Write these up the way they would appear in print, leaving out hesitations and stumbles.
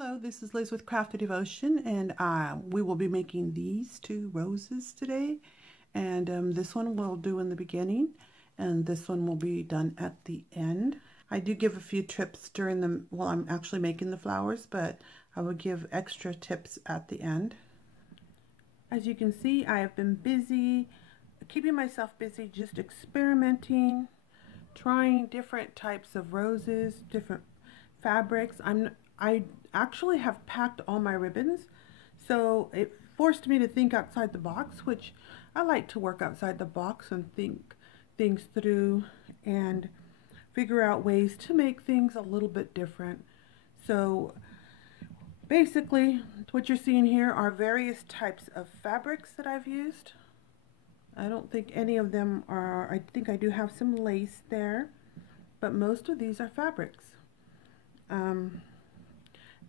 Hello, this is Liz with Crafty Devotion, and we will be making these two roses today. And this one we'll do in the beginning, and this one will be done at the end. I do give a few tips during while I'm actually making the flowers, but I will give extra tips at the end. As you can see, I have been busy, keeping myself busy, just experimenting, trying different types of roses, different fabrics. I actually have packed all my ribbons, so it forced me to think outside the box, which I like to work outside the box and think things through and figure out ways to make things a little bit different. So basically what you're seeing here are various types of fabrics that I've used. I don't think any of them are, I think I do have some lace there, but most of these are fabrics.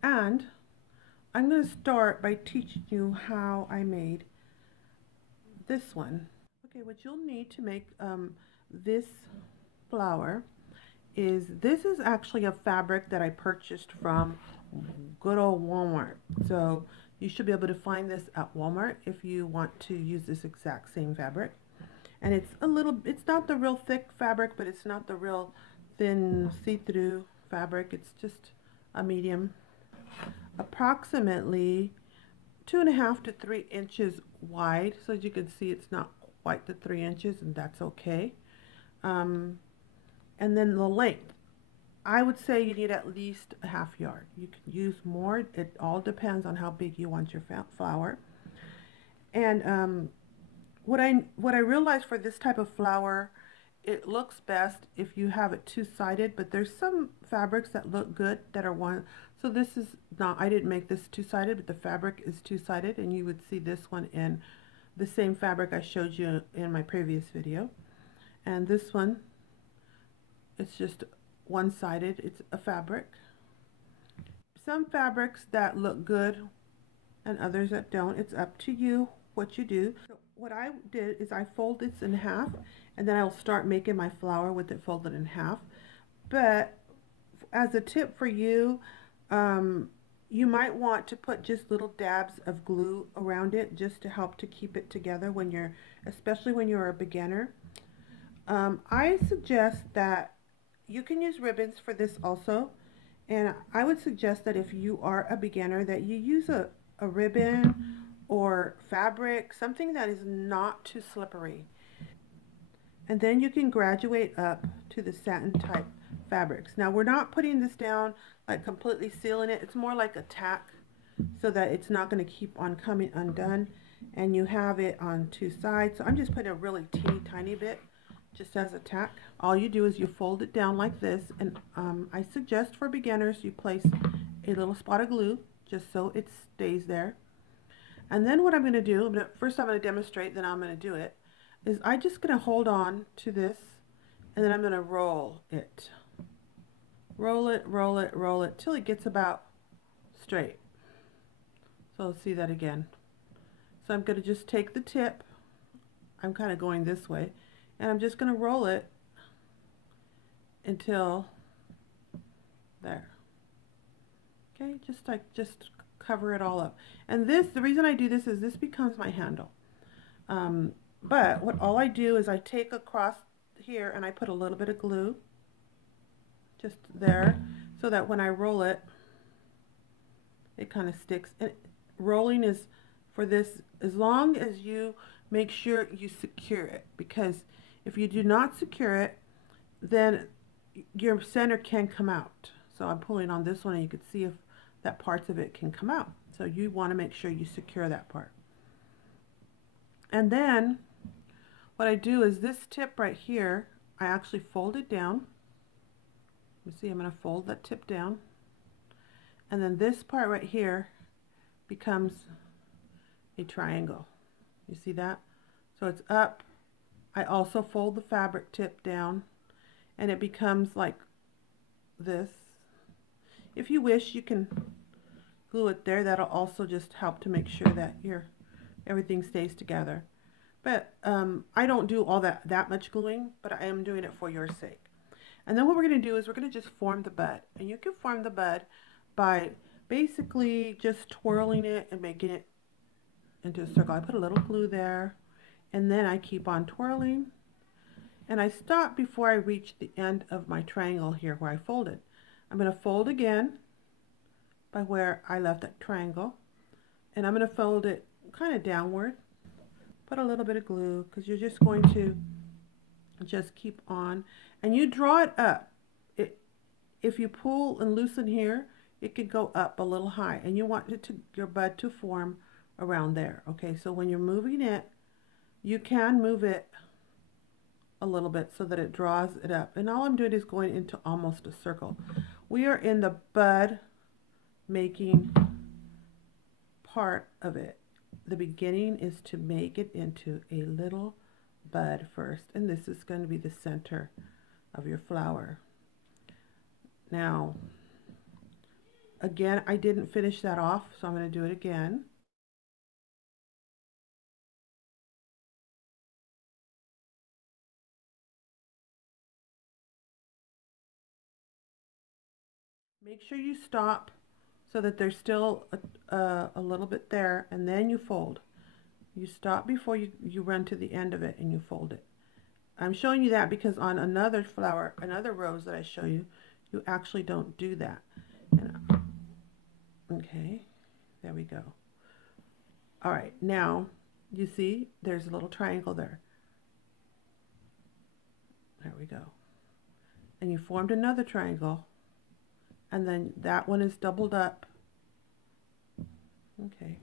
And I'm going to start by teaching you how I made this one. Okay, what you'll need to make this flower is, this is actually a fabric that I purchased from good old Walmart. So you should be able to find this at Walmart if you want to use this exact same fabric. And it's not the real thick fabric, but it's not the real thin see-through fabric. It's just a medium, approximately 2.5 to 3 inches wide. So as you can see, it's not quite the 3 inches, and that's okay. And then the length, I would say you need at least a ½ yard. You can use more. It all depends on how big you want your flower. And what I realized for this type of flower, it looks best if you have it two-sided, but there's some fabrics that look good that are one. So this is not, I didn't make this two-sided, but the fabric is two-sided, and you would see this one in the same fabric I showed you in my previous video. And this one, it's just one-sided. It's a fabric. Some fabrics that look good and others that don't. It's up to you what you do. So what I did is I fold this in half, and then I'll start making my flower with it folded in half. But as a tip for you, you might want to put just little dabs of glue around it just to help to keep it together when you're, especially when you're a beginner. I suggest that you can use ribbons for this also, and I would suggest that if you are a beginner that you use a ribbon or fabric, something that is not too slippery. And then you can graduate up to the satin type fabrics. Now we're not putting this down like completely sealing it. It's more like a tack so that it's not going to keep on coming undone, and you have it on two sides. So I'm just putting a really teeny tiny bit just as a tack. All you do is you fold it down like this, and I suggest for beginners you place a little spot of glue just so it stays there. And then what I'm going to do, first I'm going to demonstrate, then I'm going to do it, is I'm just going to hold on to this, and then I'm going to roll it. Roll it, roll it, roll it, till it gets about straight. So let's see that again. So I'm going to just take the tip, I'm kind of going this way, and I'm just going to roll it until there. Okay, just cover it all up. And this, the reason I do this is this becomes my handle. But all I do is I take across here and I put a little bit of glue just there so that when I roll it, it kind of sticks. And rolling is for this, as long as you make sure you secure it, because if you do not secure it, then your center can come out. So I'm pulling on this one, and you can see if that parts of it can come out. So you want to make sure you secure that part. And then what I do is this tip right here, I actually fold it down. You see, I'm going to fold that tip down, and then this part right here becomes a triangle. You see that? So it's up. I also fold the fabric tip down, and it becomes like this. If you wish, you can glue it there. That'll also just help to make sure that everything stays together. But I don't do all that much gluing, but I am doing it for your sake. And then what we're going to do is we're going to just form the bud. And you can form the bud by basically just twirling it and making it into a circle. I put a little glue there, and then I keep on twirling, and I stop before I reach the end of my triangle here where I folded. I'm going to fold again by where I left that triangle, and I'm going to fold it kind of downward. Put a little bit of glue because you're just going to just keep on, and you draw it up. If you pull and loosen here, it could go up a little high, and you want it to, your bud to form around there. Okay, so when you're moving it, you can move it a little bit so that it draws it up. And all I'm doing is going into almost a circle. We are in the bud making part of it. The beginning is to make it into a little bud first, and this is going to be the center of your flower. Now, again, I didn't finish that off, so I'm going to do it again. Make sure you stop so that there's still a little bit there, and then you fold. You stop before you run to the end of it and you fold it. I'm showing you that because on another flower, another rose that I show you, you actually don't do that. Okay, there we go. All right, now you see there's a little triangle there. There we go. And you formed another triangle, and then that one is doubled up. Okay.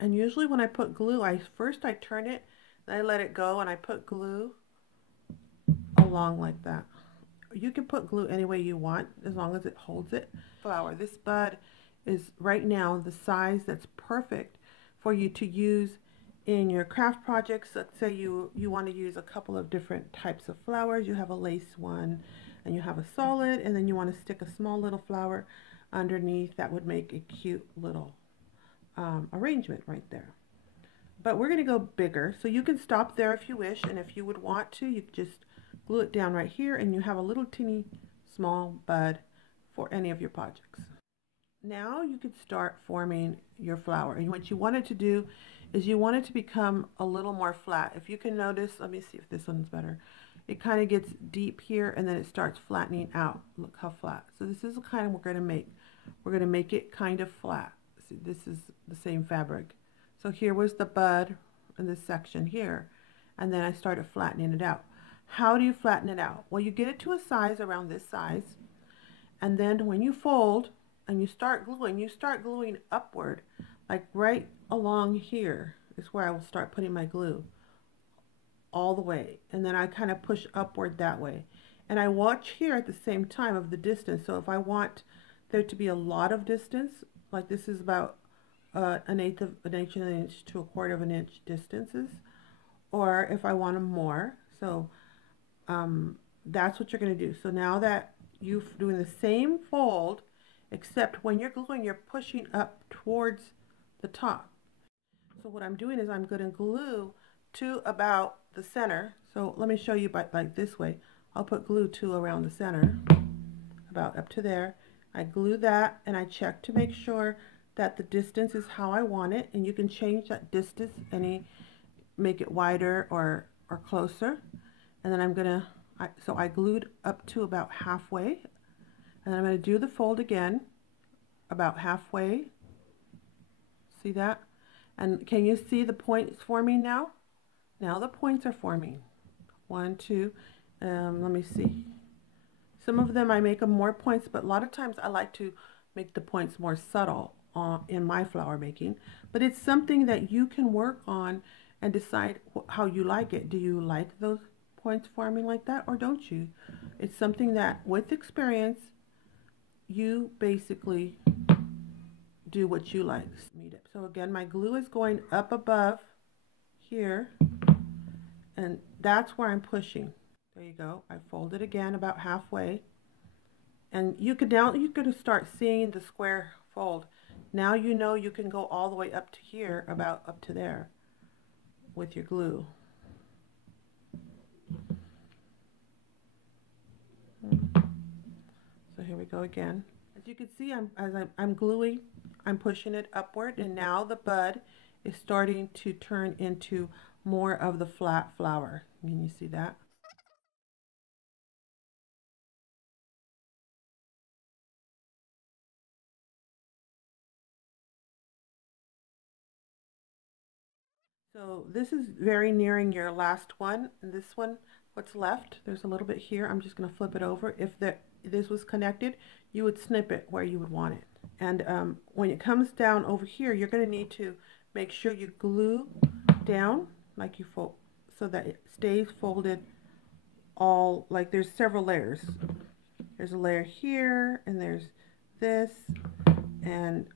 And usually when I put glue, first I turn it, then I let it go, and I put glue along like that. You can put glue any way you want as long as it holds it. Flower. This bud is right now the size that's perfect for you to use in your craft projects. Let's say you want to use a couple of different types of flowers. You have a lace one and you have a solid, and then you want to stick a small little flower underneath. That would make a cute little arrangement right there. But we're going to go bigger, so you can stop there if you wish, and if you would want to, you could just glue it down right here, and you have a little teeny small bud for any of your projects. Now you could start forming your flower, and what you want it to do is you want it to become a little more flat. If you can notice, let me see if this one's better. It kind of gets deep here, and then it starts flattening out. Look how flat. So this is the kind we're going to make. We're going to make it kind of flat. See, this is the same fabric. So here was the bud in this section here, and then I started flattening it out. How do you flatten it out? Well, you get it to a size around this size, and then when you fold and you start gluing upward, like right along here is where I will start putting my glue all the way, and then I kind of push upward that way. And I watch here at the same time of the distance. So if I want there to be a lot of distance, like this is about an eighth of an inch to a quarter of an inch distances, or if I want them more. So that's what you're going to do. So now that you're doing the same fold, except when you're gluing, you're pushing up towards the top. So what I'm doing is I'm going to glue to about the center. So let me show you by like this way. I'll put glue to around the center, about up to there. I glue that, and I check to make sure that the distance is how I want it, and you can change that distance make it wider or closer. And then I'm gonna, so I glued up to about halfway, and then I'm gonna do the fold again about halfway. See that? And can you see the points forming now? Now the points are forming. 1, 2, let me see. Some of them I make them more points, but a lot of times I like to make the points more subtle in my flower making. But it's something that you can work on and decide how you like it. Do you like those points forming like that, or don't you? It's something that with experience you basically do what you like. So again, my glue is going up above here, and that's where I'm pushing. There you go. I fold it again about halfway, and you could start seeing the square fold. Now you know you can go all the way up to here, about up to there with your glue. So here we go again. As you can see, I'm gluing, I'm pushing it upward, and now the bud is starting to turn into more of the flat flower. Can you see that? So this is very nearing your last one. And this one, what's left, there's a little bit here. I'm just going to flip it over. If this was connected, you would snip it where you would want it. And when it comes down over here, you're going to need to make sure you glue down like you fold so that it stays folded all, like there's several layers. There's a layer here and there's this, and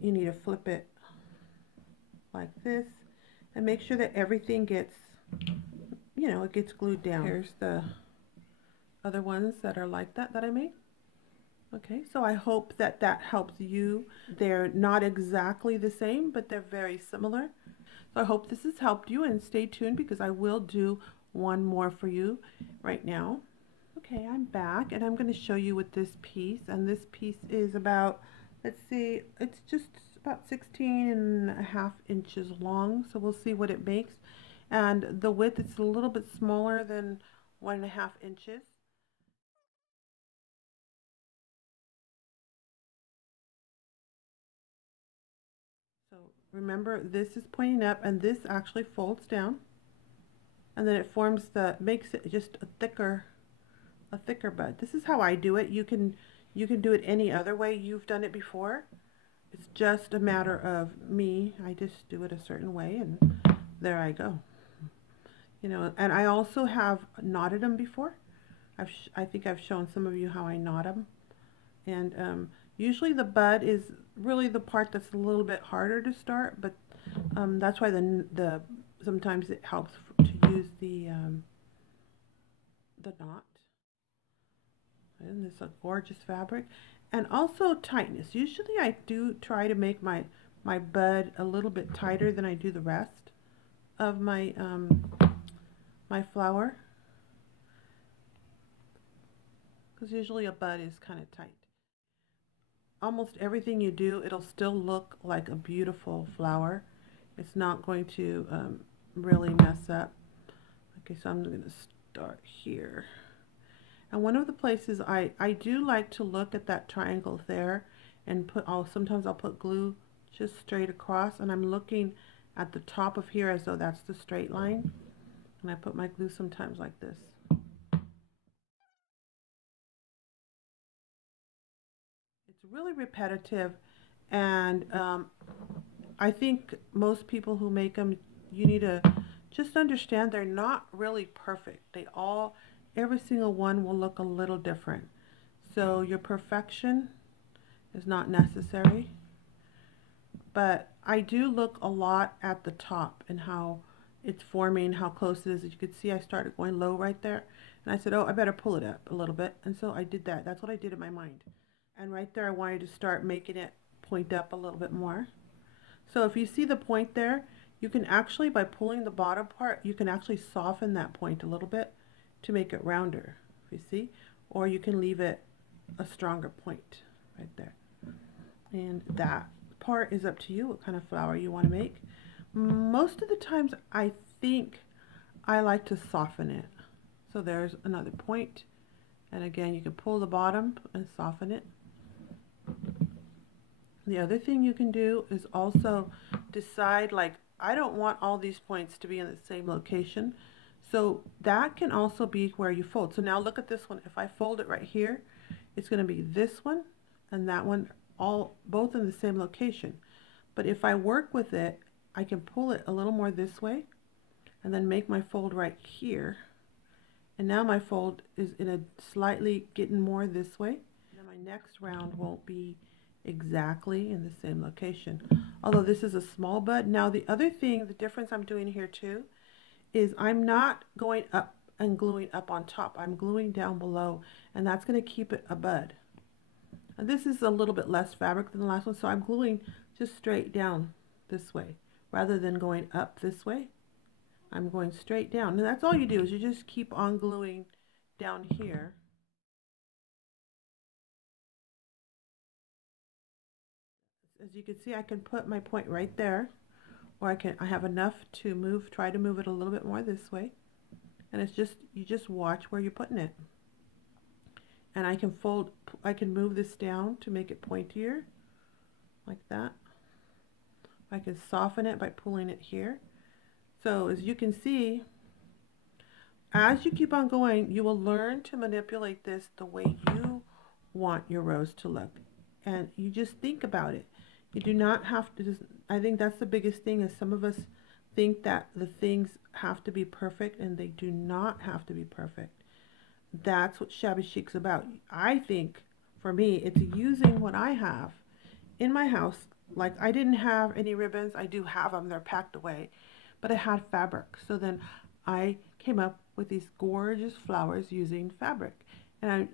you need to flip it like this and make sure that everything gets, you know, it gets glued down. Here's the other ones that are like that I made. Okay, so I hope that that helps you. They're not exactly the same, but they're very similar. So I hope this has helped you, and stay tuned because I will do one more for you right now. Okay, I'm back and I'm going to show you with this piece, and this piece is about, let's see, it's just about 16.5 inches long, so we'll see what it makes. And the width is a little bit smaller than 1.5 inches. So remember, this is pointing up and this actually folds down, and then it forms the, makes it just a thicker bud. This is how I do it. You can do it any other way you've done it before. It's just a matter of me. I just do it a certain way and there I go. You know, and I also have knotted them before. I think I've shown some of you how I knot them. And usually the bud is really the part that's a little bit harder to start, but that's why the sometimes it helps to use the knot. And this is a gorgeous fabric. And also tightness. Usually I do try to make my bud a little bit tighter than I do the rest of my my flower, because usually a bud is kind of tight. Almost everything you do, it'll still look like a beautiful flower. It's not going to really mess up. Okay, so I'm going to start here. And one of the places I do like to look at that triangle there and sometimes I'll put glue just straight across, and I'm looking at the top of here as though that's the straight line. And I put my glue sometimes like this. It's really repetitive, and I think most people who make them, you need to just understand they're not really perfect. Every single one will look a little different. So your perfection is not necessary. But I do look a lot at the top and how it's forming, how close it is. As you can see, I started going low right there. And I said, oh, I better pull it up a little bit. And so I did that. That's what I did in my mind. And right there, I wanted to start making it point up a little bit more. So if you see the point there, you can actually, by pulling the bottom part, you can actually soften that point a little bit to make it rounder, if you see. Or you can leave it a stronger point right there. And that part is up to you, what kind of flower you want to make. Most of the times I think I like to soften it. So there's another point. And again, you can pull the bottom and soften it. The other thing you can do is also decide, like, I don't want all these points to be in the same location. So that can also be where you fold. So now look at this one. If I fold it right here, it's going to be this one and that one, both in the same location. But if I work with it, I can pull it a little more this way and then make my fold right here. And now my fold is in a slightly getting more this way. Now my next round won't be exactly in the same location, although this is a small bud. Now the other thing, the difference I'm doing here too, is I'm not going up and gluing up on top. I'm gluing down below, and that's going to keep it a bud. And this is a little bit less fabric than the last one, so I'm gluing just straight down this way rather than going up this way. I'm going straight down, and that's all you do is you just keep on gluing down here. As you can see, I can put my point right there, or I have enough to try to move it a little bit more this way. And it's just, you just watch where you're putting it. And I can move this down to make it pointier, like that. I can soften it by pulling it here. So as you can see, as you keep on going, you will learn to manipulate this the way you want your rose to look. And you just think about it. You do not have to just, I think that's the biggest thing, is some of us think that the things have to be perfect, and they do not have to be perfect. That's what Shabby Chic's about. I think, for me, it's using what I have in my house. Like, I didn't have any ribbons. I do have them. They're packed away. But I had fabric. So then I came up with these gorgeous flowers using fabric. And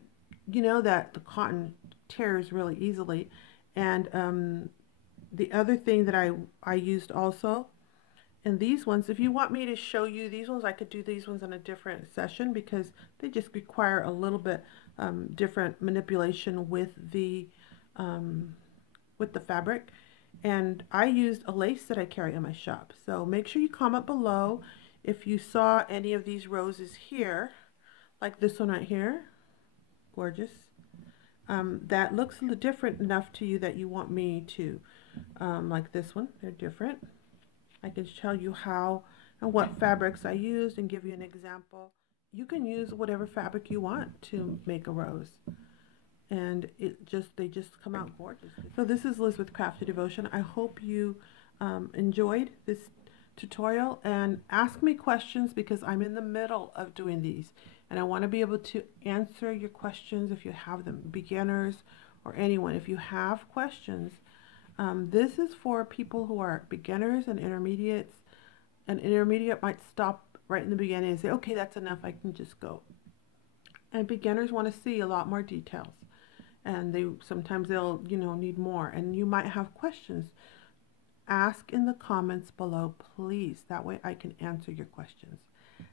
you know that the cotton tears really easily. And the other thing that I used also, and these ones, if you want me to show you these ones, I could do these ones in a different session, because they just require a little bit different manipulation with the fabric. And I used a lace that I carry in my shop. So make sure you comment below if you saw any of these roses here, like this one right here, gorgeous. That looks different enough to you that you want me to, like this one, they're different. I can tell you how and what fabrics I used and give you an example. You can use whatever fabric you want to make a rose, and they just come out gorgeous. So this is Liz with Crafty Devotion. I hope you enjoyed this tutorial, and ask me questions, because I'm in the middle of doing these, and I want to be able to answer your questions if you have them, beginners or anyone. If you have questions, this is for people who are beginners and intermediates. An intermediate might stop right in the beginning and say, okay, that's enough, I can just go. And beginners want to see a lot more details, and sometimes they'll need more, and you might have questions. Ask in the comments below, please. That way I can answer your questions.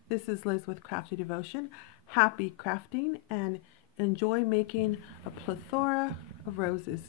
This is Liz with Crafty Devotion. Happy crafting, and enjoy making a plethora of roses.